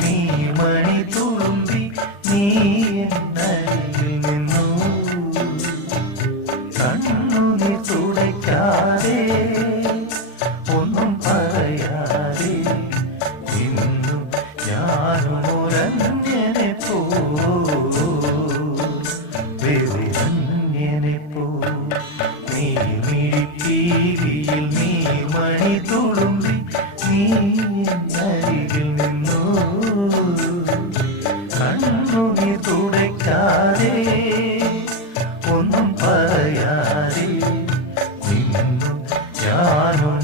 നീ മണി തുളുമ്പി നീ എന്നരികിൽ നിന്നു കണ്ണുനീർ തുടയ്ക്കാതെ ഒന്നും പറയാതെ ഇന്നു ഞാനും ഒരന്യനെ വെറിയന്യനെ നീ മിഴിപ്പീലിയിൽ നീ മണി തുളുമ്പി നീ എന്നരികിൽ നിന്നു കണ്ണുനീർ തുടയ്ക്കാതെ ഒന്നും പറയാതെ നിന്നു ഞാനും